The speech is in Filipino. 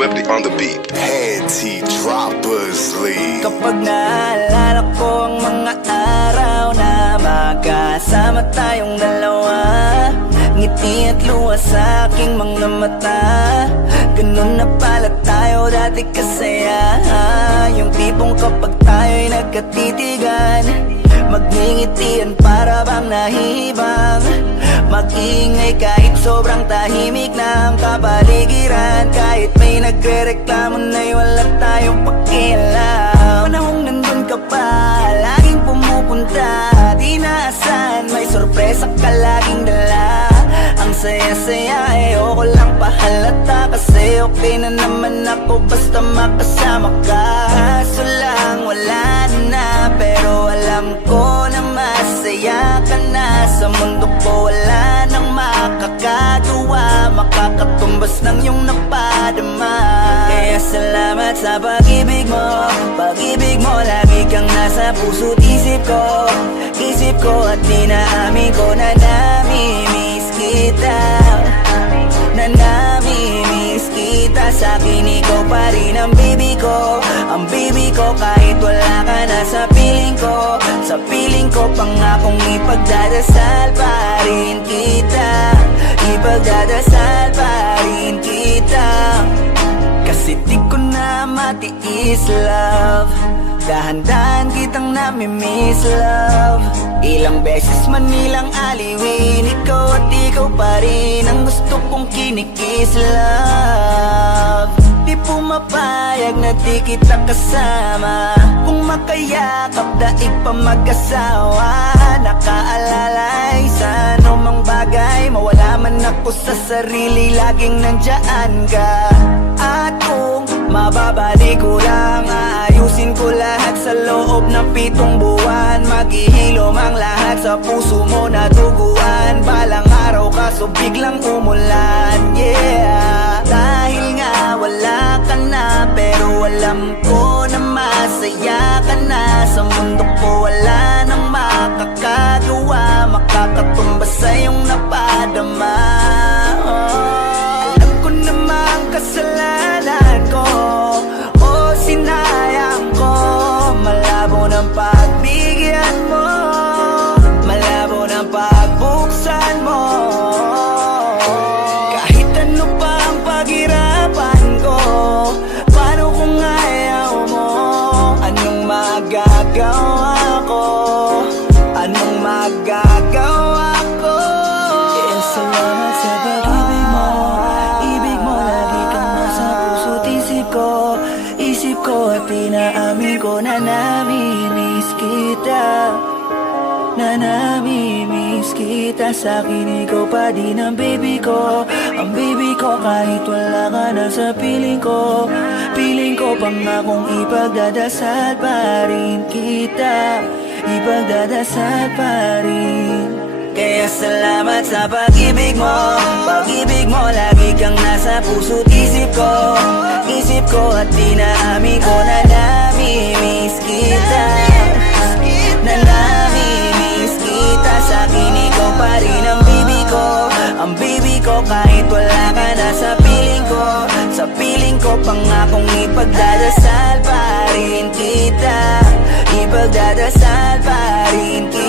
Swiftly on the beat. Panty Droppers League. Kapag naalala ko ang mga araw na magkasama tayong dalawa, ngiti at luha sa aking mga mata. Ganun na pala tayo dati kasaya. Yung tipong kapag tayo'y nagkatitigan, magngingitian para bang nahihibang. Mag-iingay kahit sobrang tahimik na ang kapaligiran. Kahit may nagre-reklamo na'y wala tayong pakialam. Panahong nandun ka pa, laging pumupunta, di naasan, may sorpresa ka laging dala. Ang saya-saya, ayoko lang pahalata, kasi okay na naman ako basta makasama ka. Kaso lang wala na, pero alam ko na masaya ka na. Sa mundo ko wala nang makakagawa, makakatumbas ng iyong napadama. Kaya salamat sa pag-ibig mo, pag-ibig mo. Lagi kang nasa puso't isip ko at dinaamin ko na namimiss kita, na namimiss kita. Sa'kin ikaw pa rin ang baby ko, ang baby ko. Kahit wala ka na sa piling ko, pangakong ipagdadasal pa rin kita, ipagdadasal pa rin kita. Kasi di ko na matiis, love, dahan-dahan kitang namimiss, love. Ilang beses man nilang aliwin, ikaw at ikaw pa rin ang gusto kong kinikis, love. Di pumapayag na di kita kasama, kung makayakap daig pa mag-asawa. Nakaalalay sa anumang bagay, mawala man ako sa sarili, laging nandyan ka. At kung mababalik ko lang, aayusin ko lahat sa loob ng 7 buwan. Maghihilom ang lahat sa puso mo na duguan. Balang araw kaso biglang umulan, yeah. Dahil nga wala ka na, pero alam ko na masaya ka na. Sa mundo ko wala nang makakagawa, makakatumbas sa iyong napadama. Alam ko namang kasalanan ko, o sinayang ko. Malabo ng pagbigyan mo, malabo ng pagbuksan mo. Kahit ano pa ang paghirapan ko, paano kung ayaw mo? Anong magagawa ko? Anong magagawa ko? Kaya salamat sa pag-ibig mo, ibig mo. Lagi kang nasa puso't isip ko at inaamin ko na namimiss kita, na namimiss kita. Sa'kin ikaw pa din ang baby ko, ang baby ko. Kahit wala ka na sa piling ko, pangakong ipagdadasal pa rin kita, ipagdadasal pa rin. Kaya salamat sa pag-ibig mo, pag-ibig mo. Lagi kang nasa puso't isip ko at dinaamin ko na namimiss kita, na namimiss kita. Sa'kin ikaw pa rin ang baby ko, ang baby ko. Kahit wala ka na sa piling ko, pangakong ipagdadasal pa rin kita, ipagdadasal pa rin kita.